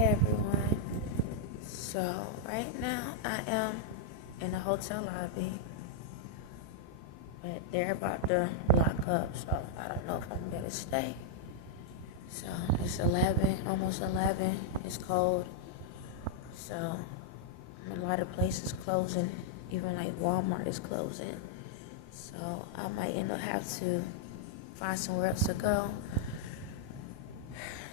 Hey everyone. So right now I am in a hotel lobby, but they're about to lock up, so I don't know if I'm gonna stay. So it's 11, almost 11. It's cold, so a lot of places closing. Even like Walmart is closing. So I might end up have to find somewhere else to go.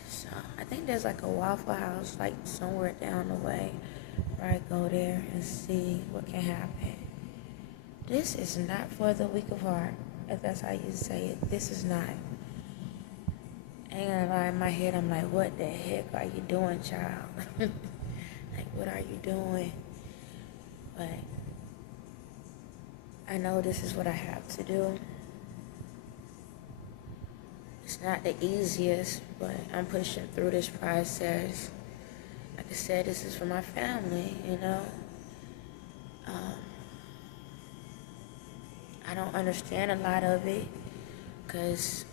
So I think there's like a Waffle House like somewhere down the way where I go there and see what can happen. This is not for the weak of heart, if that's how you say it. This is not. I ain't gonna lie, in my head I'm like, what the heck are you doing, child? Like, what are you doing? But I know this is what I have to do. It's not the easiest, but I'm pushing through this process. Like I said, this is for my family, you know. I don't understand a lot of it, cause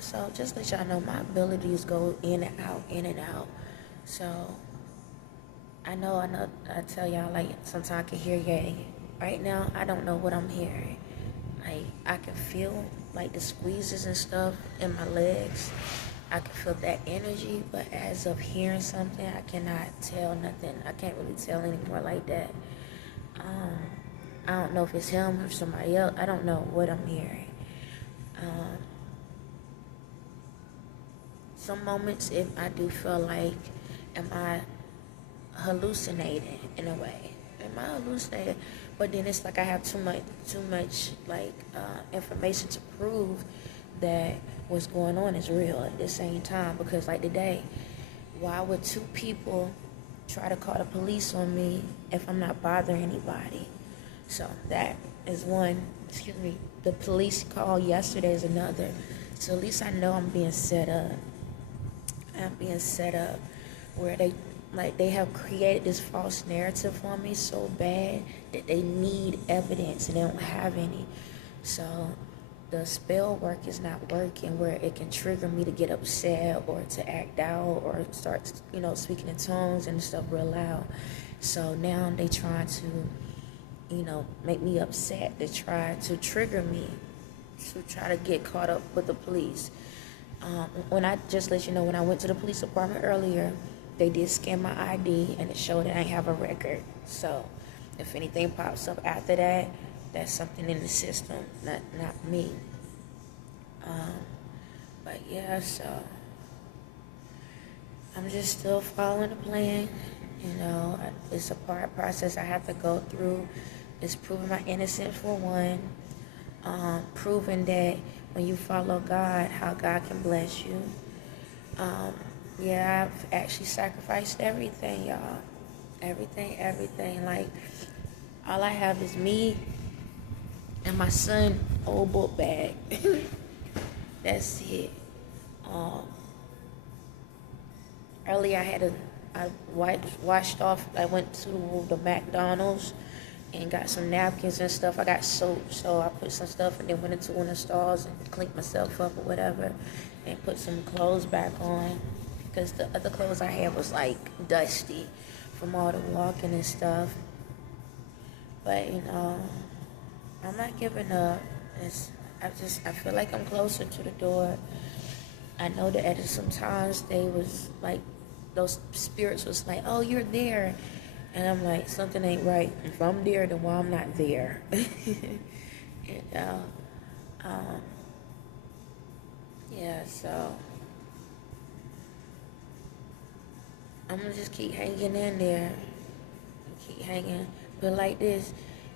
so just let y'all know, my abilities go in and out, in and out. So I know, I tell y'all, like, sometimes I can hear yay. Right now, I don't know what I'm hearing. Like, I can feel, like, the squeezes and stuff in my legs. I can feel that energy, but as of hearing something, I cannot tell nothing. I can't really tell anymore like that. I don't know if it's him or somebody else. I don't know what I'm hearing. Some moments, if I do feel like, am I hallucinating in a way? Am I hallucinating? But then it's like I have too much like information to prove that what's going on is real at the same time. Because like today, why would two people try to call the police on me if I'm not bothering anybody? So that is one. Excuse me. The police call yesterday is another. So at least I know I'm being set up. I'm being set up where they have created this false narrative for me so bad that they need evidence and they don't have any. So the spell work is not working where it can trigger me to get upset or to act out or start, speaking in tongues and stuff real loud. So now they trying to, make me upset. They try to trigger me to try to get caught up with the police. When I just let you know, when I went to the police department earlier, they did scan my ID and it showed that I have a record. So if anything pops up after that, that's something in the system, not me. But yeah, so I'm just still following the plan. It's a process I have to go through. It's proving my innocence for one. Proving that when you follow God, how God can bless you. Yeah, I've actually sacrificed everything, y'all. Everything. Like, all I have is me and my son old book bag. That's it. Earlier I washed off. I went to the McDonald's and got some napkins and stuff. I got soap, so I put some stuff and then went into one of the stalls and cleaned myself up or whatever and put some clothes back on because the other clothes I had was like dusty from all the walking and stuff. But I'm not giving up. I feel like I'm closer to the door. I know that at some times they was like, those spirits was like, oh, you're there. And I'm like, something ain't right. If I'm there, then why I'm not there? Yeah, so I'm gonna just keep hanging in there. Keep hanging. But like this,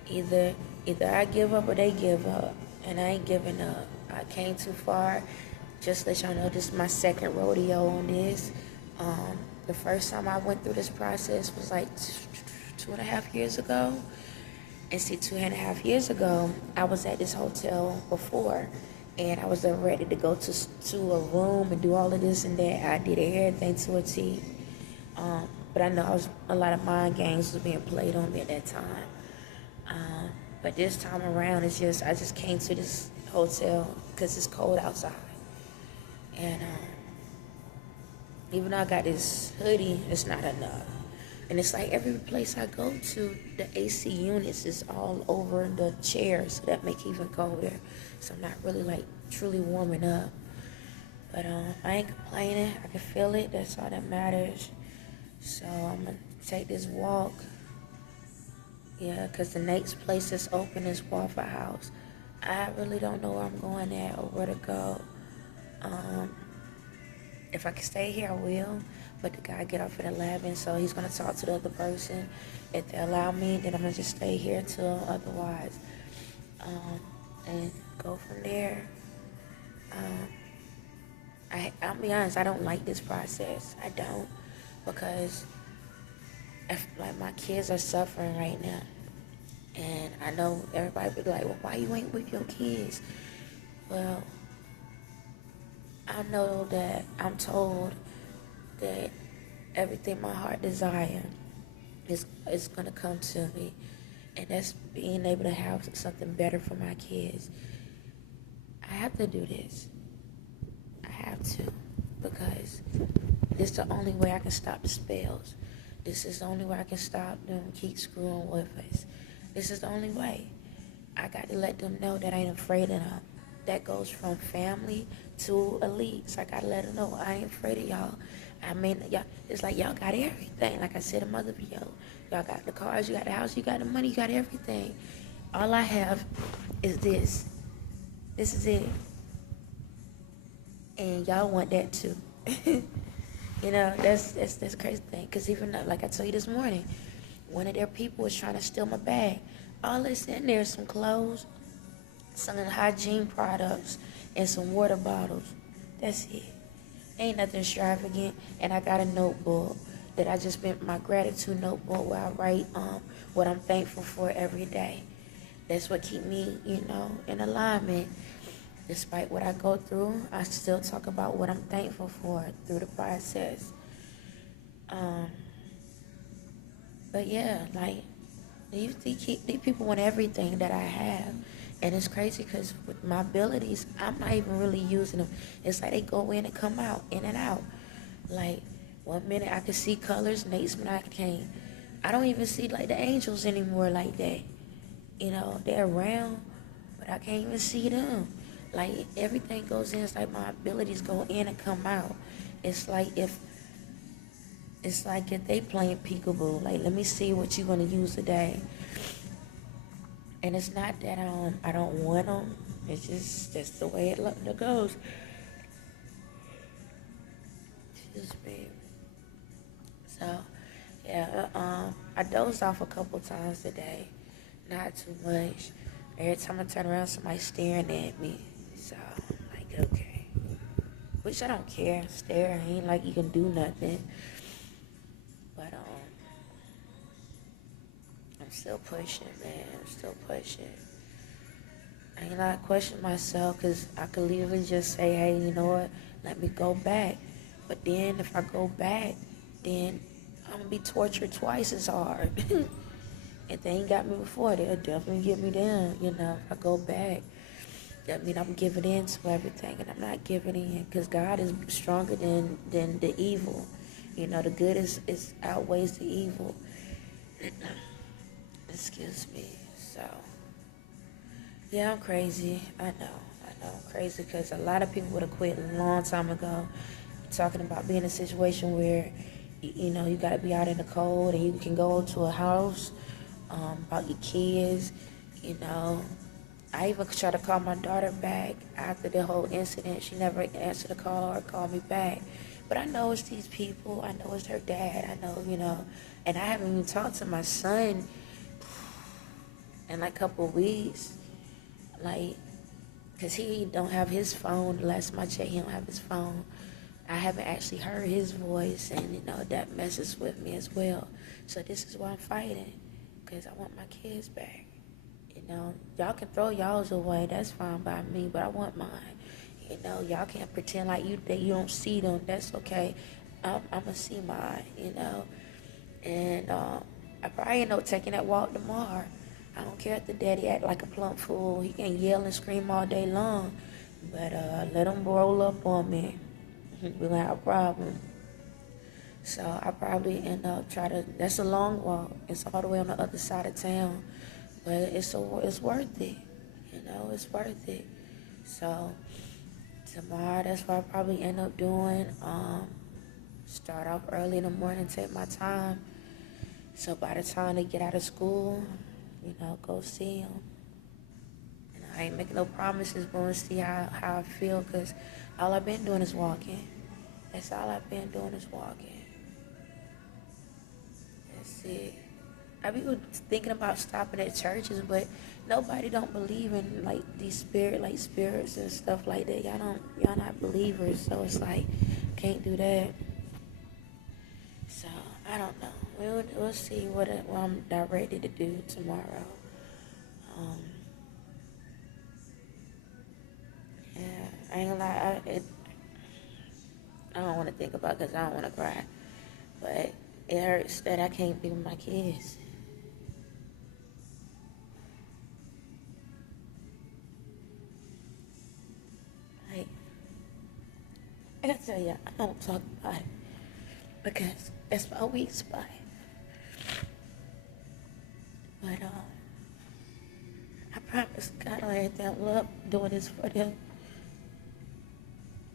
either I give up or they give up. And I ain't giving up. I came too far. Just let y'all know, this is my second rodeo on this. The first time I went through this process was like 2.5 years ago. And see, 2.5 years ago, I was at this hotel before, and I was ready to go to a room and do all of this and that. I did everything to a T. But I know a lot of mind games was being played on me at that time. But this time around, I just came to this hotel because it's cold outside. And Even though I got this hoodie, it's not enough. And it's like every place I go to, the AC units is all over the chairs, so that make it even colder. So I'm not really like truly warming up. But I ain't complaining. I can feel it. That's all that matters. So I'm gonna take this walk. Yeah, cause the next place that's open is Waffle House. I really don't know where I'm going at or where to go. If I can stay here, I will. But the guy get off at 11, so he's gonna talk to the other person. If they allow me, then I'm gonna just stay here till otherwise, and go from there. I'll be honest, I don't like this process. I don't, because like my kids are suffering right now, and I know everybody be like, "Well, why you ain't with your kids?" Well, I know that I'm told that everything my heart desire is gonna come to me, and that's being able to have something better for my kids. I have to do this. I have to, because this is the only way I can stop the spells. This is the only way I can stop them keep screwing with us. This is the only way. I got to let them know that I ain't afraid of them. That goes from family to elites. I gotta let them know I ain't afraid of y'all. I mean, y'all, it's like y'all got everything. Like I said in my other video, y'all got the cars, you got the house, you got the money, you got everything. All I have is this. This is it. And y'all want that too. You know, that's the crazy thing. Cause even though, like I told you this morning, one of their people was trying to steal my bag. All that's in there is some clothes, some hygiene products, and some water bottles. That's it. Ain't nothing extravagant. And I got a notebook that I just spent my gratitude notebook where I write what I'm thankful for every day. That's what keep me, in alignment. Despite what I go through, I still talk about what I'm thankful for through the process. But yeah, like, these people want everything that I have. And it's crazy because with my abilities, I'm not even really using them. It's like they go in and come out, in and out. Like, one minute I can see colors, next minute I can't. I don't even see, like, the angels anymore like that. They're around, but I can't even see them. Like, everything goes in. It's like my abilities go in and come out. It's like if they playing peekaboo. Like, let me see what you're going to use today. And it's not that I don't want them. It's just that's the way it goes. Excuse me. So, yeah, I dozed off a couple times today. Not too much. Every time I turn around, somebody's staring at me. So, I'm like, okay. Which I don't care. Stare. Ain't like you can do nothing. But, I'm still pushing, man. I'm still pushing. I ain't not question myself, because I could literally just say, hey, you know what? Let me go back. But then if I go back, then I'm going to be tortured twice as hard. If they ain't got me before, they'll definitely get me down. If I go back, that means I'm giving in to everything. And I'm not giving in, because God is stronger than the evil. The good is outweighs the evil. Excuse me. So, yeah, I'm crazy. I know I'm crazy, because a lot of people would have quit a long time ago. Talking about being in a situation where, you got to be out in the cold and you can go to a house, about your kids, I even tried to call my daughter back after the whole incident. She never answered the call or called me back. But I know it's these people. I know it's her dad. I know, and I haven't even talked to my son in like a couple of weeks. Like, because he don't have his phone. The last time I checked, he don't have his phone. I haven't actually heard his voice, and, that messes with me as well. So this is why I'm fighting, because I want my kids back. Y'all can throw y'all's away. That's fine by me, but I want mine. Y'all can't pretend like you don't see them. That's okay. I'm going to see mine, And I probably end up taking that walk tomorrow. I don't care if the daddy act like a plump fool. He can yell and scream all day long. But let him roll up on me. We're going to have a problem. So I probably end up that's a long walk. It's all the way on the other side of town. But it's worth it. It's worth it. So tomorrow, that's what I probably end up doing. Start off early in the morning, take my time. So by the time they get out of school, go see them. And I ain't making no promises, but we'll see how I feel, because all I've been doing is walking. That's all I've been doing is walking. That's it. I be thinking about stopping at churches, but nobody don't believe in like these spirits and stuff like that. Y'all not believers, so it's like can't do that. So I don't know. We'll see what I'm directed to do tomorrow. Yeah, I ain't gonna lie. I don't want to think about it because I don't want to cry, but it hurts that I can't be with my kids. I gotta tell you, I don't talk about it because that's my weak spot. But I promise God on everything, I love doing this for them.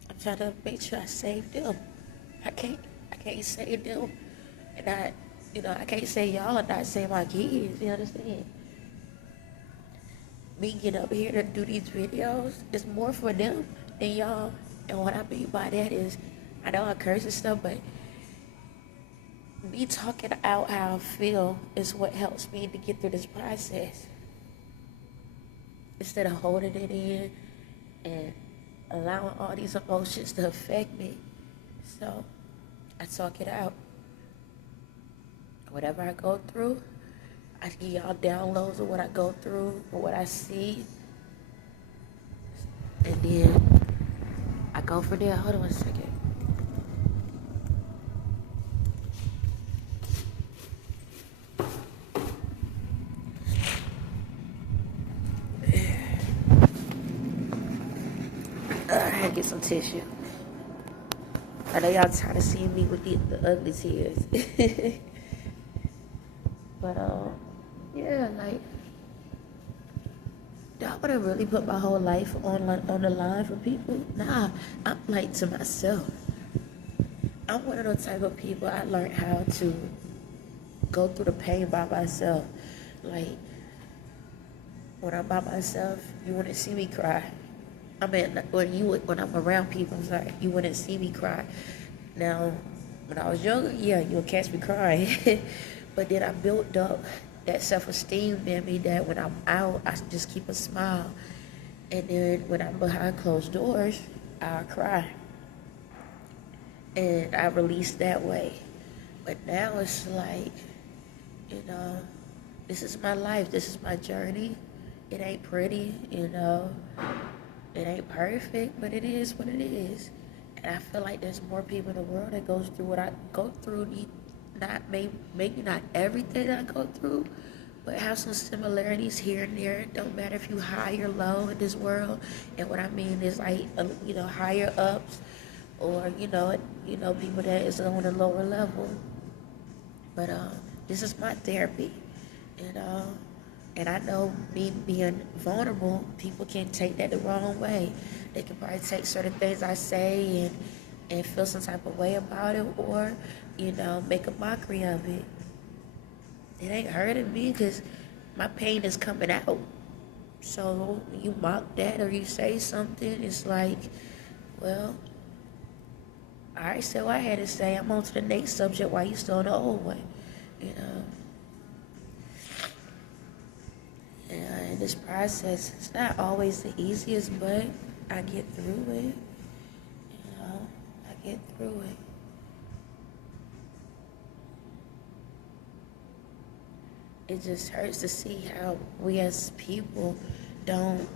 I'm trying to make sure I save them. I can't save them, and I can't say y'all are not saving my kids. You understand? Me getting up here to do these videos is more for them than y'all. And what I mean by that is, I know I curse and stuff, but me talking out how I feel is what helps me to get through this process. Instead of holding it in and allowing all these emotions to affect me. So, I talk it out. Whatever I go through, I give y'all downloads of what I go through or what I see. And then I go for there. Hold on a second. I had to get some tissue. I know y'all tired of seeing me with the ugly tears. But yeah, like, do I want to really put my whole life on the line for people? Nah, I'm like to myself. I'm one of those type of people. I learned how to go through the pain by myself. Like, when I'm by myself, you wouldn't see me cry. I mean, when I'm around people, I'm sorry, you wouldn't see me cry. Now, when I was younger, yeah, you would catch me crying. But then I built up that self-esteem in me that when I'm out, I just keep a smile. And then when I'm behind closed doors, I'll cry. And I release that way. But now it's like, this is my life. This is my journey. It ain't pretty, It ain't perfect, but it is what it is. And I feel like there's more people in the world that goes through what I go through. Maybe not everything that I go through, but have some similarities here and there. It don't matter if you high or low in this world. And what I mean is like, higher ups or, people that is on a lower level. But this is my therapy, and I know me being vulnerable, people can take that the wrong way. They can probably take certain things I say and feel some type of way about it, or, make a mockery of it. It ain't hurting me because my pain is coming out. So you mock that or you say something, it's like, well, I already said what I had to say. I'm on to the next subject while you still on the old one, And in this process, it's not always the easiest, but I get through it. I get through it. It just hurts to see how we as people don't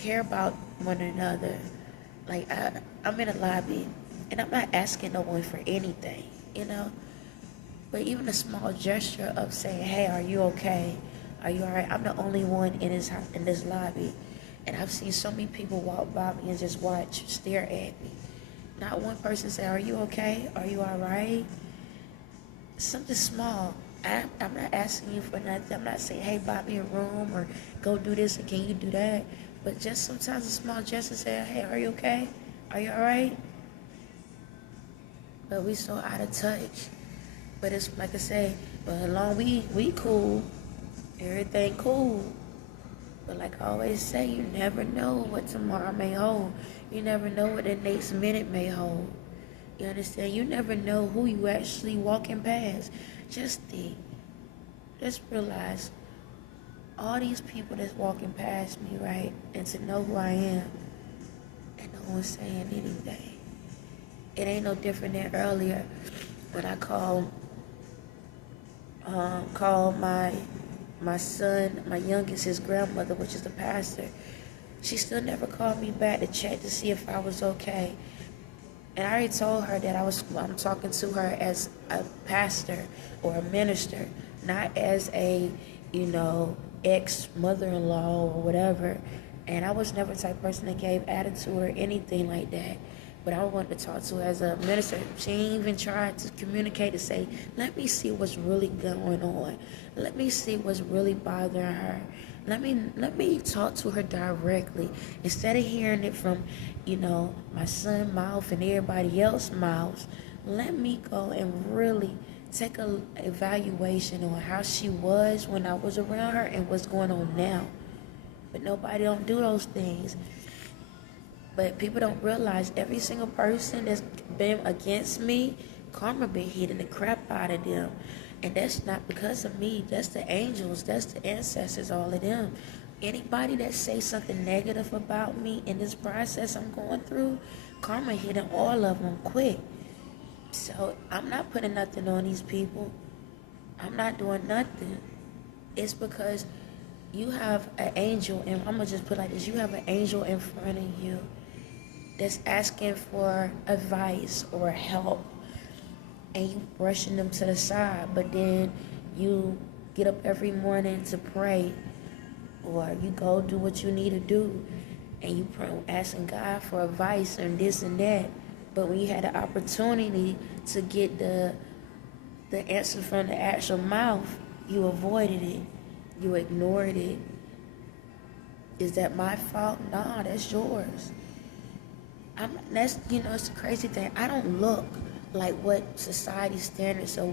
care about one another. Like, I'm in a lobby, and I'm not asking no one for anything, But even a small gesture of saying, hey, are you okay? Are you all right? I'm the only one in this lobby. And I've seen so many people walk by me and just stare at me. Not one person say, "Are you okay? Are you all right?" Something small. I'm not asking you for nothing. I'm not saying, "Hey, buy me a room," or "Go do this," or "Can you do that?" But just sometimes a small gesture say, "Hey, are you okay? Are you all right?" But we so out of touch. But it's like I say, but as long we cool, everything cool. But like I always say, you never know what tomorrow may hold. You never know what the next minute may hold. You understand? You never know who you actually walking past. Just think. Just realize all these people that's walking past me, right? And to know who I am, and no one's saying anything. It ain't no different than earlier when I called my son, my youngest, his grandmother, which is the pastor. She still never called me back to check to see if I was okay. And I already told her that I'm talking to her as a pastor or a minister, not as a, ex-mother-in-law or whatever. And I was never the type of person that gave attitude or anything like that. But I wanted to talk to her as a minister. She ain't even tried to communicate to say, let me see what's really going on. Let me see what's really bothering her. Let me talk to her directly instead of hearing it from, my son's mouth and everybody else's mouths. Let me go and really take a evaluation on how she was when I was around her and what's going on now. But nobody don't do those things. But people don't realize every single person that's been against me, karma been hitting the crap out of them. And that's not because of me. That's the angels. That's the ancestors, all of them. Anybody that say something negative about me in this process I'm going through, karma hitting all of them quick. So I'm not putting nothing on these people. I'm not doing nothing. It's because you have an angel, and I'm going to just put it like this. You have an angel in front of you that's asking for advice or help, and you brushing them to the side, but then you get up every morning to pray, or you go do what you need to do, and you asking God for advice and this and that. But when you had the opportunity to get the answer from the actual mouth, you avoided it. You ignored it. Is that my fault? Nah, that's yours. It's the crazy thing. I don't look like what society standards or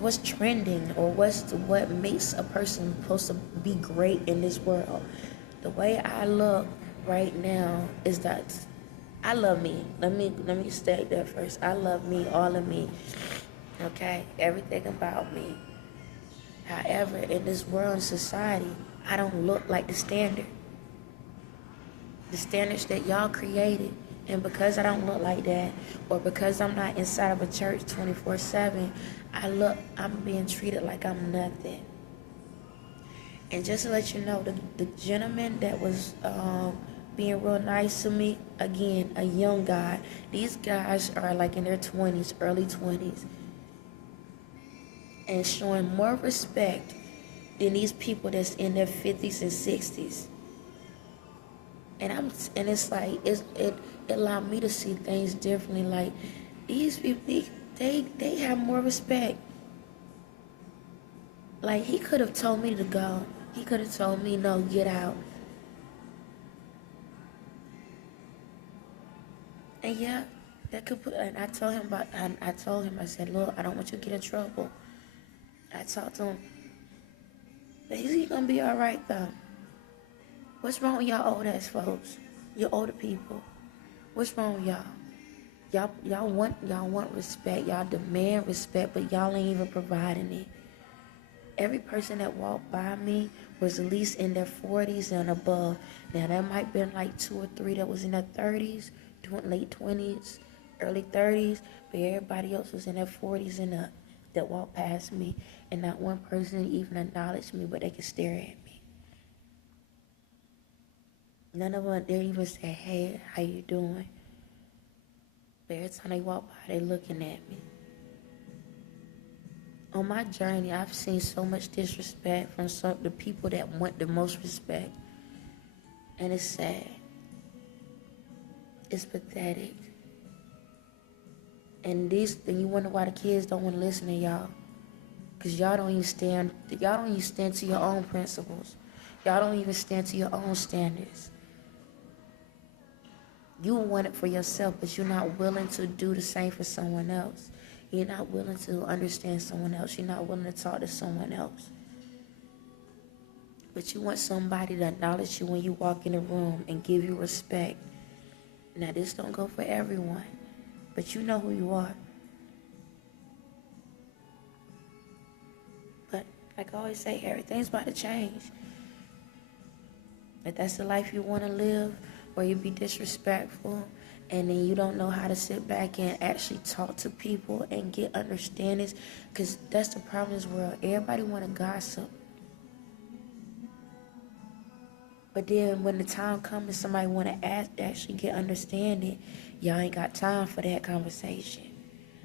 what's trending or what makes a person supposed to be great in this world. The way I look right now is that I love me. Let me state that first. I love me, all of me. Okay, everything about me. However, in this world and society, I don't look like the standard. The standards that y'all created. And because I don't look like that, or because I'm not inside of a church 24/7, I'm being treated like I'm nothing. And just to let you know, the gentleman that was being real nice to me, again, a young guy. These guys are like in their 20s, early 20s. And showing more respect than these people that's in their 50s and 60s. And it's like it allowed me to see things differently. Like these people, they have more respect. Like he could have told me to go. He could have told me no, get out. And yeah, that could put. And I told him I said, look, I don't want you to get in trouble. I talked to him. He's gonna be all right though. What's wrong with y'all old ass folks? You older people. What's wrong with y'all? Y'all want respect. Y'all demand respect, but y'all ain't even providing it. Every person that walked by me was at least in their 40s and above. Now that might been like 2 or 3 that was in their 30s, late 20s, early 30s, but everybody else was in their 40s and up that walked past me, and not one person even acknowledged me, but they could stare at me. None of them, they even say, hey, how you doing? But every time they walk by, they looking at me. On my journey, I've seen so much disrespect from the people that want the most respect. And it's sad. It's pathetic. And you wonder why the kids don't want to listen to y'all. Because y'all don't even stand to your own principles. Y'all don't even stand to your own standards. You want it for yourself, but you're not willing to do the same for someone else. You're not willing to understand someone else. You're not willing to talk to someone else. But you want somebody to acknowledge you when you walk in the room and give you respect. Now, this don't go for everyone, but you know who you are. But like I always say, everything's about to change. If that's the life you want to live, where you be disrespectful, and then you don't know how to sit back and actually talk to people and get understandings, because that's the problem in this world. Everybody want to gossip. But then when the time comes and somebody want to actually get understanding, y'all ain't got time for that conversation.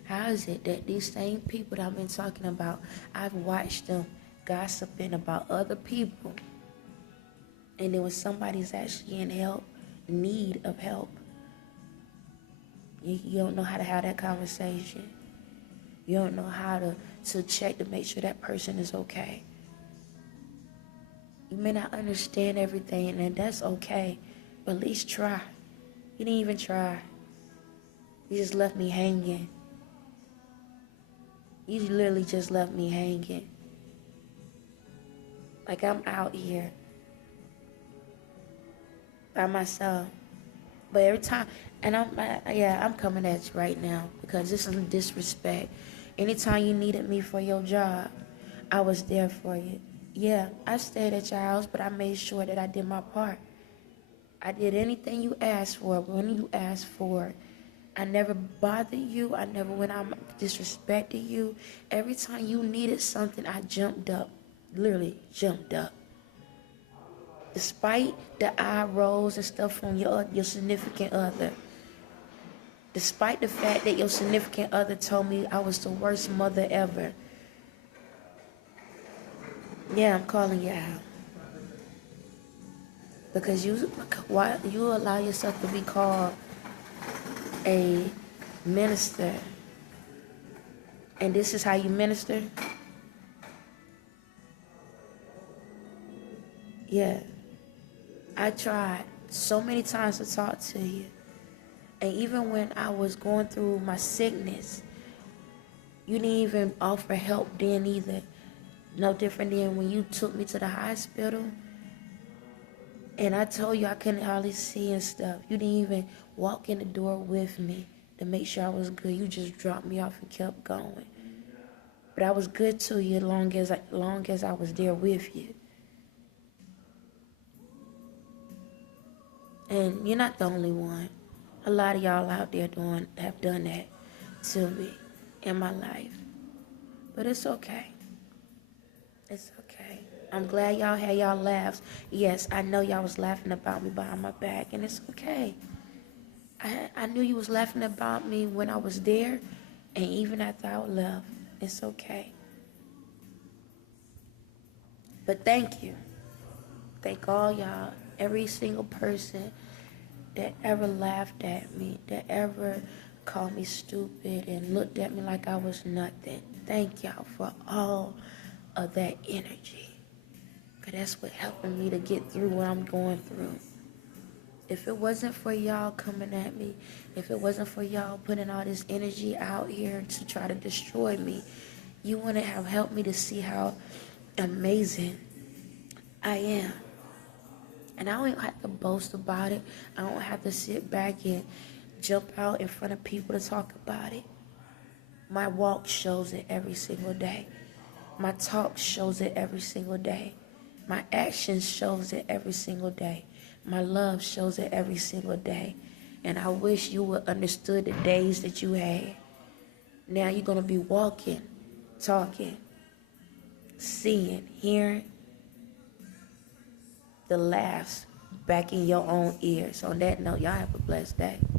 How is it that these same people that I've been talking about, I've watched them gossiping about other people, and then when somebody's actually in need of help, you don't know how to have that conversation. You don't know how to check to make sure that person is okay. You may not understand everything, and that's okay, but at least try. You didn't even try. You just left me hanging. You literally just left me hanging. Like I'm out here by myself. But every time, and I'm coming at you right now because this is disrespect. Anytime you needed me for your job, I was there for you. Yeah, I stayed at your house, but I made sure that I did my part. I did anything you asked for when you asked for it. I never bothered you. I never went out disrespected you. Every time you needed something, I jumped up. Literally jumped up. Despite the eye rolls and stuff from your significant other. Despite the fact that your significant other told me I was the worst mother ever. Yeah, I'm calling you out. Because you allow yourself to be called a minister. And this is how you minister? Yeah. I tried so many times to talk to you. And even when I was going through my sickness, you didn't even offer help then either. No different than when you took me to the hospital and I told you I couldn't hardly see and stuff. You didn't even walk in the door with me to make sure I was good. You just dropped me off and kept going. But I was good to you as long as I was there with you. And you're not the only one. A lot of y'all out there have done that to me in my life. But it's okay. It's okay. I'm glad y'all had y'all laughs. Yes, I know y'all was laughing about me behind my back, and it's okay. I knew you was laughing about me when I was there, and even after I left. It's okay. But thank you. Thank all y'all, every single person that ever laughed at me, that ever called me stupid and looked at me like I was nothing. Thank y'all for all of that energy. Because that's what helping me to get through what I'm going through. If it wasn't for y'all coming at me, if it wasn't for y'all putting all this energy out here to try to destroy me, you wouldn't have helped me to see how amazing I am. And I don't have to boast about it. I don't have to sit back and jump out in front of people to talk about it. My walk shows it every single day. My talk shows it every single day. My actions shows it every single day. My love shows it every single day. And I wish you would understood the days that you had. Now you're going to be walking, talking, seeing, hearing the laughs back in your own ears. On that note, y'all have a blessed day.